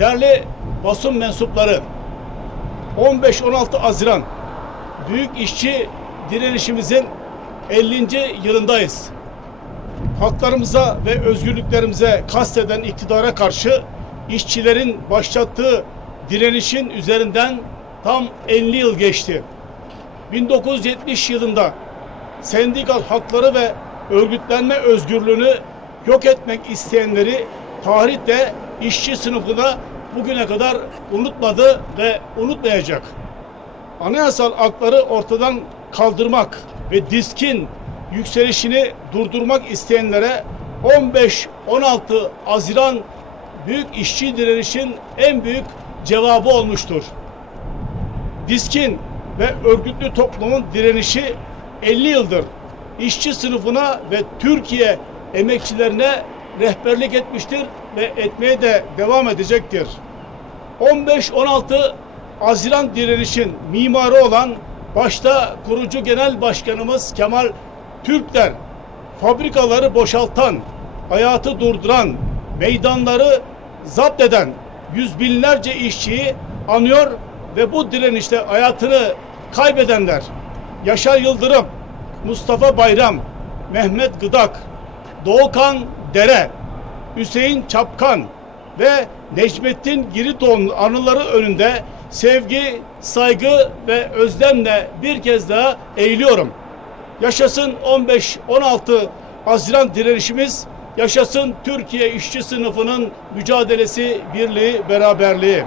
Değerli basın mensupları, 15-16 Haziran Büyük İşçi direnişimizin 50. yılındayız. Haklarımıza ve özgürlüklerimize kasteden iktidara karşı işçilerin başlattığı direnişin üzerinden tam 50 yıl geçti. 1970 yılında sendikal hakları ve örgütlenme özgürlüğünü yok etmek isteyenleri tarih de işçi sınıfına bugüne kadar unutmadı ve unutmayacak. Anayasal hakları ortadan kaldırmak ve diskin yükselişini durdurmak isteyenlere 15-16 Haziran büyük işçi direnişin en büyük cevabı olmuştur. Diskin ve örgütlü toplumun direnişi 50 yıldır işçi sınıfına ve Türkiye emekçilerine rehberlik etmiştir ve etmeye de devam edecektir. 15-16 Haziran direnişin mimarı olan başta kurucu genel başkanımız Kemal Türkler fabrikaları boşaltan, hayatı durduran, meydanları zapt eden yüz binlerce işçiyi anıyor ve bu direnişte hayatını kaybedenler Yaşar Yıldırım, Mustafa Bayram, Mehmet Gıdak, Doğukan Dere, Hüseyin Çapkan ve Necmettin Giritoğlu'nun anıları önünde sevgi, saygı ve özlemle bir kez daha eğiliyorum. Yaşasın 15-16 Haziran direnişimiz, yaşasın Türkiye işçi sınıfının mücadelesi, birliği, beraberliği.